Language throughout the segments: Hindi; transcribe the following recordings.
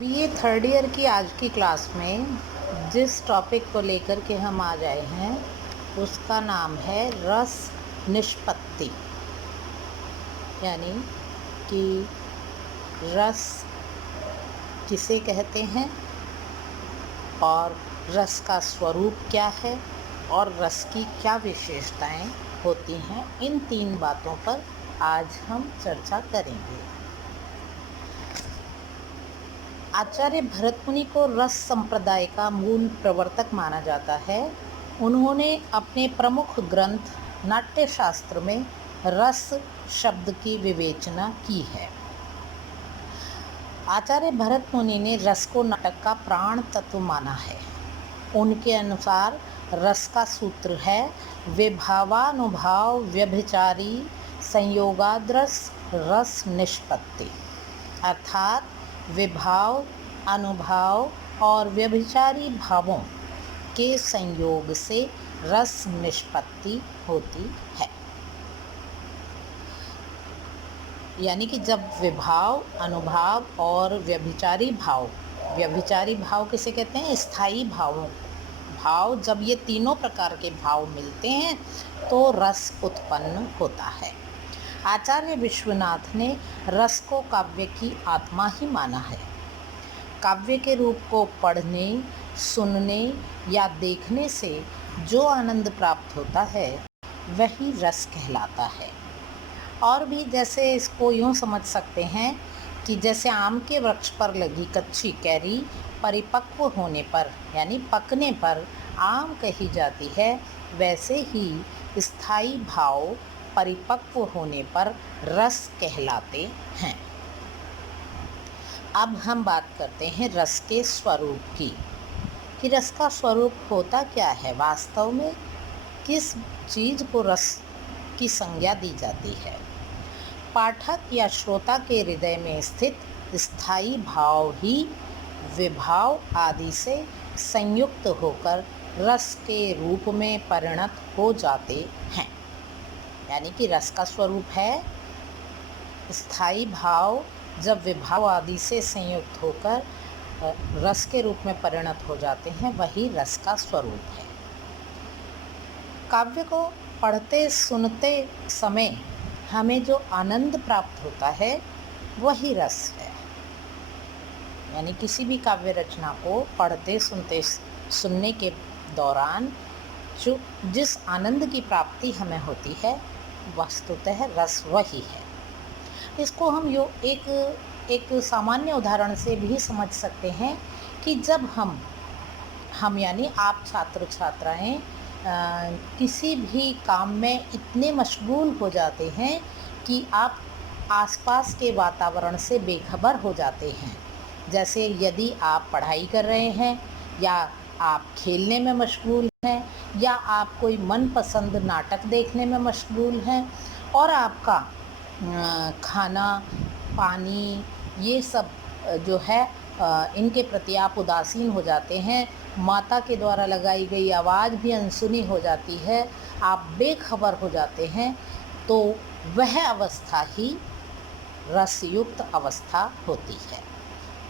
बीए थर्ड ईयर की आज की क्लास में जिस टॉपिक को लेकर के हम आ जाए हैं उसका नाम है रस निष्पत्ति। यानी कि रस किसे कहते हैं और रस का स्वरूप क्या है और रस की क्या विशेषताएं होती हैं, इन तीन बातों पर आज हम चर्चा करेंगे। आचार्य भरत मुनि को रस संप्रदाय का मूल प्रवर्तक माना जाता है। उन्होंने अपने प्रमुख ग्रंथ नाट्यशास्त्र में रस शब्द की विवेचना की है। आचार्य भरत मुनि ने रस को नाटक का प्राण तत्व माना है। उनके अनुसार रस का सूत्र है विभावानुभाव व्यभिचारी संयोगाद्रस रस निष्पत्ति, अर्थात विभाव, अनुभाव और व्यभिचारी भावों के संयोग से रस निष्पत्ति होती है। यानी कि जब विभाव, अनुभाव और व्यभिचारी भाव किसे कहते हैं? स्थायी भाव जब ये तीनों प्रकार के भाव मिलते हैं तो रस उत्पन्न होता है। आचार्य विश्वनाथ ने रस को काव्य की आत्मा ही माना है। काव्य के रूप को पढ़ने, सुनने या देखने से जो आनंद प्राप्त होता है वही रस कहलाता है। और भी जैसे इसको यूँ समझ सकते हैं कि जैसे आम के वृक्ष पर लगी कच्ची कैरी परिपक्व होने पर यानी पकने पर आम कही जाती है, वैसे ही स्थायी भाव परिपक्व होने पर रस कहलाते हैं। अब हम बात करते हैं रस के स्वरूप की, कि रस का स्वरूप होता क्या है। वास्तव में किस चीज़ को रस की संज्ञा दी जाती है? पाठक या श्रोता के हृदय में स्थित स्थायी भाव ही विभाव आदि से संयुक्त होकर रस के रूप में परिणत हो जाते हैं। यानी कि रस का स्वरूप है स्थायी भाव जब विभाव आदि से संयुक्त होकर रस के रूप में परिणत हो जाते हैं, वही रस का स्वरूप है। काव्य को पढ़ते सुनते समय हमें जो आनंद प्राप्त होता है वही रस है। यानी किसी भी काव्य रचना को पढ़ते सुनते सुनने के दौरान जो जिस आनंद की प्राप्ति हमें होती है वस्तुतः रस वही है। इसको हम एक सामान्य उदाहरण से भी समझ सकते हैं कि जब हम यानी आप छात्र छात्राएं किसी भी काम में इतने मशगूल हो जाते हैं कि आप आसपास के वातावरण से बेखबर हो जाते हैं। जैसे यदि आप पढ़ाई कर रहे हैं या आप खेलने में मशगूल हैं या आप कोई मनपसंद नाटक देखने में मशगूल हैं और आपका खाना पानी ये सब जो है इनके प्रति आप उदासीन हो जाते हैं, माता के द्वारा लगाई गई आवाज़ भी अनसुनी हो जाती है, आप बेखबर हो जाते हैं, तो वह अवस्था ही रसयुक्त अवस्था होती है।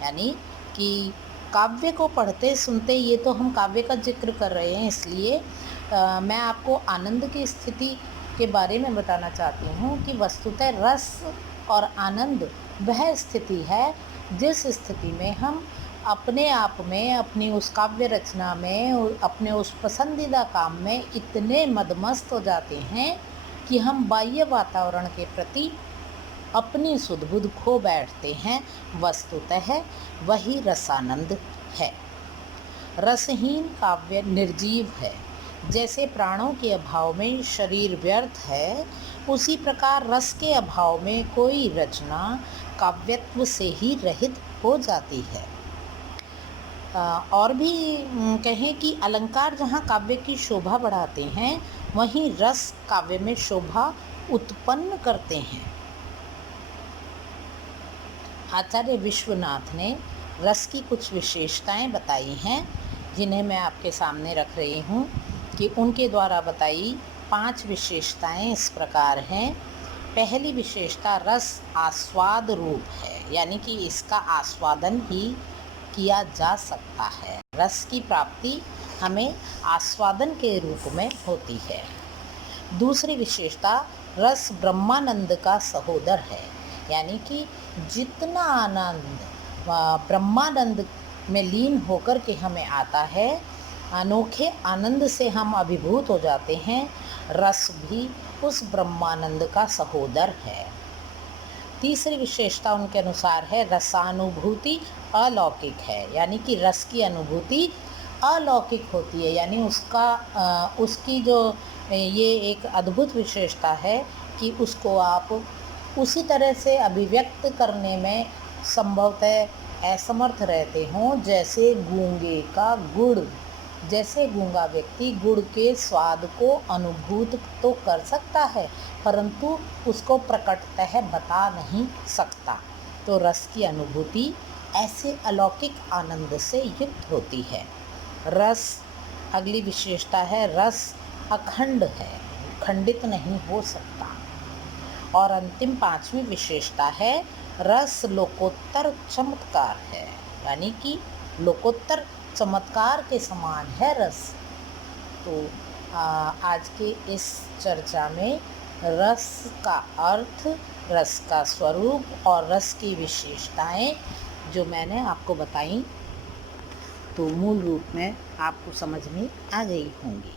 यानी कि काव्य को पढ़ते सुनते, ये तो हम काव्य का जिक्र कर रहे हैं, इसलिए मैं आपको आनंद की स्थिति के बारे में बताना चाहती हूँ कि वस्तुतः रस और आनंद वह स्थिति है जिस स्थिति में हम अपने आप में, अपनी उस काव्य रचना में, अपने उस पसंदीदा काम में इतने मदमस्त हो जाते हैं कि हम बाह्य वातावरण के प्रति अपनी सुध-बुध खो बैठते हैं। वस्तुतः वही रसानंद है। रसहीन काव्य निर्जीव है। जैसे प्राणों के अभाव में शरीर व्यर्थ है, उसी प्रकार रस के अभाव में कोई रचना काव्यत्व से ही रहित हो जाती है। और भी कहें कि अलंकार जहाँ काव्य की शोभा बढ़ाते हैं, वहीं रस काव्य में शोभा उत्पन्न करते हैं। आचार्य विश्वनाथ ने रस की कुछ विशेषताएं बताई हैं, जिन्हें मैं आपके सामने रख रही हूँ कि उनके द्वारा बताई 5 विशेषताएं इस प्रकार हैं। पहली विशेषता, रस आस्वाद रूप है, यानी कि इसका आस्वादन ही किया जा सकता है। रस की प्राप्ति हमें आस्वादन के रूप में होती है। दूसरी विशेषता, रस ब्रह्मानंद का सहोदर है, यानी कि जितना आनंद ब्रह्मानंद में लीन होकर के हमें आता है, अनोखे आनंद से हम अभिभूत हो जाते हैं, रस भी उस ब्रह्मानंद का सहोदर है। तीसरी विशेषता उनके अनुसार है, रसानुभूति अलौकिक है, यानी कि रस की अनुभूति अलौकिक होती है, यानी उसकी जो ये एक अद्भुत विशेषता है कि उसको आप उसी तरह से अभिव्यक्त करने में संभवतः असमर्थ रहते हों जैसे गूंगे का गुड़। जैसे गूंगा व्यक्ति गुड़ के स्वाद को अनुभूत तो कर सकता है, परंतु उसको प्रकटतः बता नहीं सकता। तो रस की अनुभूति ऐसे अलौकिक आनंद से युक्त होती है। रस, अगली विशेषता है, रस अखंड है, खंडित नहीं हो सकता। और अंतिम पांचवी विशेषता है, रस लोकोत्तर चमत्कार है, यानी कि लोकोत्तर चमत्कार के समान है रस। तो आज के इस चर्चा में रस का अर्थ, रस का स्वरूप और रस की विशेषताएं जो मैंने आपको बताई, तो मूल रूप में आपको समझ में आ गई होंगी।